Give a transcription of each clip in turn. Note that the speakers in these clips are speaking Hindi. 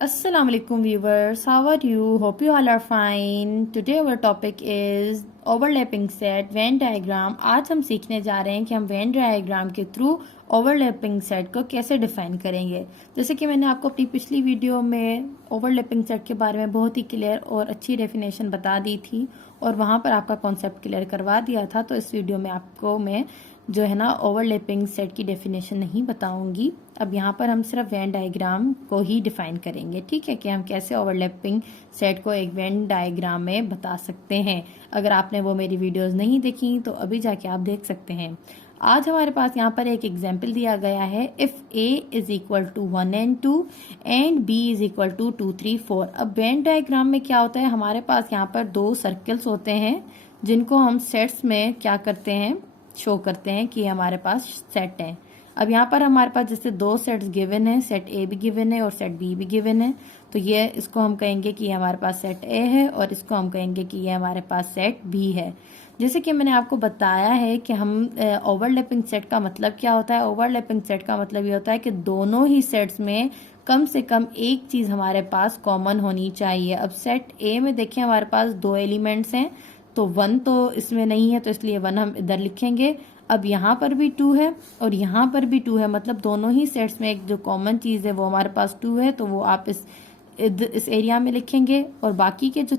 Assalamualaikum viewers, how are you? Hope you all are fine. Today our topic is overlapping set Venn diagram. आज हम सीखने जा रहे हैं कि हम Venn diagram के थ्रू ओवरलैपिंग सेट को कैसे डिफाइन करेंगे। जैसे कि मैंने आपको अपनी पिछली वीडियो में ओवरलैपिंग सेट के बारे में बहुत ही क्लियर और अच्छी डेफिनेशन बता दी थी और वहां पर आपका कॉन्सेप्ट क्लियर करवा दिया था। तो इस वीडियो में आपको मैं जो है ना ओवरलैपिंग सेट की डेफिनेशन नहीं बताऊंगी। अब यहाँ पर हम सिर्फ वेन डायग्राम को ही डिफाइन करेंगे, ठीक है, कि हम कैसे ओवरलैपिंग सेट को एक वेन डायग्राम में बता सकते हैं। अगर आपने वो मेरी वीडियोस नहीं देखी तो अभी जाके आप देख सकते हैं। आज हमारे पास यहाँ पर एक एग्जाम्पल दिया गया है, if a is equal to 1 and 2 and b is equal to 2 3 4। अब वेन डायग्राम में क्या होता है, हमारे पास यहाँ पर दो सर्कल्स होते हैं जिनको हम सेट्स में क्या करते हैं, शो करते हैं कि हमारे पास सेट है। अब यहाँ पर हमारे पास जैसे दो सेट्स गिवन है, सेट ए भी गिवन है और सेट बी भी गिवन है, तो ये इसको हम कहेंगे कि ये हमारे पास सेट ए है और इसको हम कहेंगे कि ये हमारे पास सेट बी है। जैसे कि मैंने आपको बताया है कि हम ओवरलैपिंग सेट का मतलब क्या होता है। ओवरलैपिंग सेट का मतलब ये होता है कि दोनों ही सेट्स में कम से कम एक चीज हमारे पास कॉमन होनी चाहिए। अब सेट ए में देखिए हमारे पास दो एलिमेंट्स हैं, तो 1 तो इसमें नहीं है, तो इसलिए 1 हम इधर लिखेंगे। अब यहाँ पर भी 2 है और यहाँ पर भी 2 है, मतलब दोनों ही सेट्स में एक जो कॉमन चीज है वो हमारे पास 2 है, तो वो आप इस एरिया में लिखेंगे। और बाकी के जो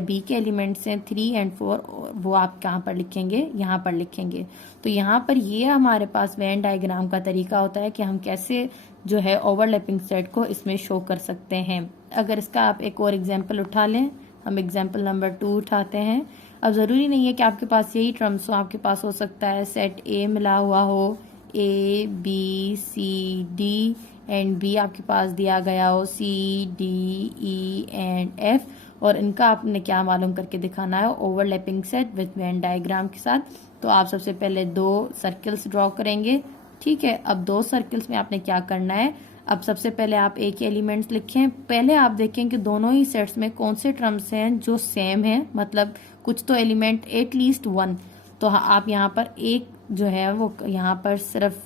बी के एलिमेंट्स हैं 3 and 4, वो आप कहाँ पर लिखेंगे, यहाँ पर लिखेंगे। तो यहाँ पर ये हमारे पास वेन डायग्राम का तरीका होता है कि हम कैसे जो है ओवरलैपिंग सेट को इसमें शो कर सकते हैं। अगर इसका आप एक और एग्जाम्पल उठा लें, हम एग्जाम्पल नंबर 2 उठाते हैं। अब जरूरी नहीं है कि आपके पास यही टर्म्स हो, आपके पास हो सकता है सेट ए मिला हुआ हो, A B C D and B आपके पास दिया गया हो C D E and F, और इनका आपने क्या मालूम करके दिखाना है, overlapping set with Venn diagram के साथ। तो आप सबसे पहले दो सर्कल्स ड्रॉ करेंगे, ठीक है। अब दो सर्कल्स में आपने क्या करना है, अब सबसे पहले आप ए के एलिमेंट्स लिखें। पहले आप देखें कि दोनों ही सेट्स में कौन से टर्म्स हैं जो सेम है, मतलब कुछ तो एलिमेंट एटलीस्ट 1। तो आप यहाँ पर एक जो है वो यहाँ पर सिर्फ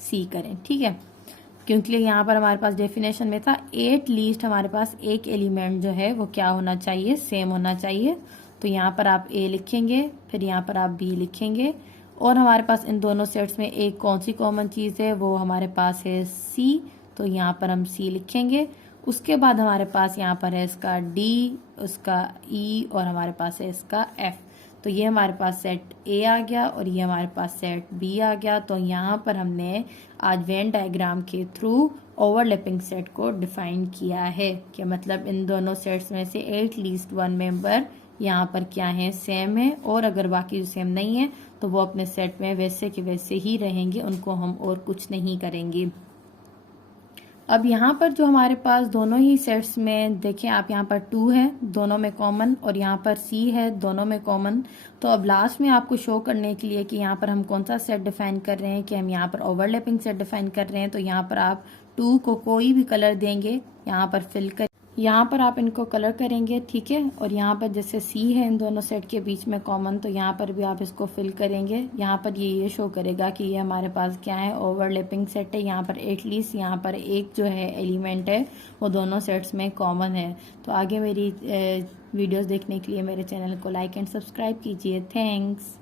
सी करें, ठीक है, क्योंकि यहाँ पर हमारे पास डेफिनेशन में था एटलीस्ट हमारे पास एक एलिमेंट जो है वो क्या होना चाहिए, सेम होना चाहिए। तो यहाँ पर आप ए लिखेंगे, फिर यहाँ पर आप बी लिखेंगे, और हमारे पास इन दोनों सेट्स में एक कौन सी कॉमन चीज है, वो हमारे पास है सी, तो यहाँ पर हम सी लिखेंगे। उसके बाद हमारे पास यहाँ पर है इसका डी, उसका ई, और हमारे पास है इसका एफ। तो ये हमारे पास सेट ए आ गया और ये हमारे पास सेट बी आ गया। तो यहाँ पर हमने आज वेन डायग्राम के थ्रू ओवरलैपिंग सेट को डिफाइन किया है कि मतलब इन दोनों सेट्स में से एटलीस्ट 1 मेंबर यहाँ पर क्या है, सेम है, और अगर बाकी जो सेम नहीं है तो वो अपने सेट में वैसे के वैसे ही रहेंगे, उनको हम और कुछ नहीं करेंगे। अब यहाँ पर जो हमारे पास दोनों ही सेट्स में देखें आप, यहाँ पर 2 है दोनों में कॉमन, और यहाँ पर सी है दोनों में कॉमन। तो अब लास्ट में आपको शो करने के लिए कि यहाँ पर हम कौन सा सेट डिफाइन कर रहे हैं, कि हम यहाँ पर ओवरलैपिंग सेट डिफाइन कर रहे हैं, तो यहाँ पर आप 2 को कोई भी कलर देंगे, यहाँ पर फिल कर, यहाँ पर आप इनको कलर करेंगे, ठीक है। और यहाँ पर जैसे सी है इन दोनों सेट के बीच में कॉमन, तो यहाँ पर भी आप इसको फिल करेंगे। यहाँ पर ये शो करेगा कि ये हमारे पास क्या है, ओवरलैपिंग सेट है। यहाँ पर एटलीस्ट यहाँ पर एक जो है एलिमेंट है वो दोनों सेट्स में कॉमन है। तो आगे मेरी वीडियोस देखने के लिए मेरे चैनल को लाइक एंड सब्सक्राइब कीजिए। थैंक्स।